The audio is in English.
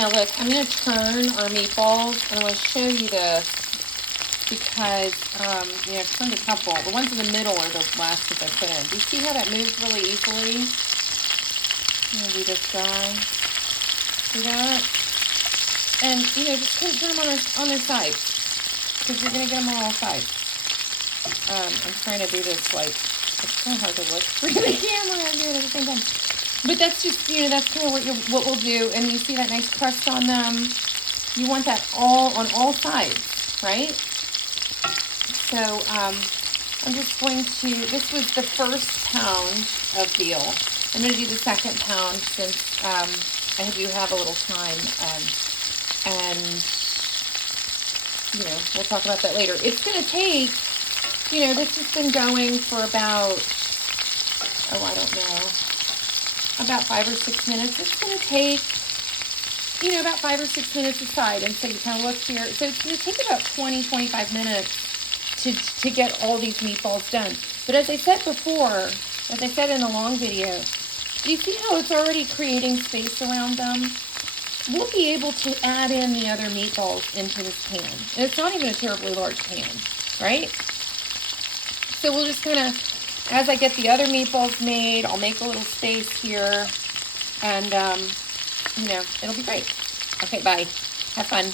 Now look, I'm going to turn our meatballs, and I want to show you this because, you know, I've turned a couple. The ones in the middle are the last ones I put in. Do you see how that moves really easily? I'm going to do this guy. See that? And, you know, just turn them on their sides because you're going to get them on all sides. I'm trying to do this, like, it's kind of hard to look through the camera and do it at the same time. But that's just, you know, that's kind of what we'll do. And you see that nice crust on them. You want that all on all sides, right? So I'm just going to, this was the first pound of veal. I'm going to do the second pound since I do have a little time. And, you know, we'll talk about that later. It's going to take, you know, this has been going for about, oh, I don't know, about 5 or 6 minutes. It's going to take, you know, about 5 or 6 minutes aside. And so you kind of look here. So it's going to take about 20-25 minutes to get all these meatballs done. But as I said before, as I said in the long video, do you see how it's already creating space around them? We'll be able to add in the other meatballs into this pan. And it's not even a terribly large pan, right? So we'll just kind of, as I get the other meatballs made, I'll make a little space here, and, you know, it'll be great. Okay, bye. Have fun.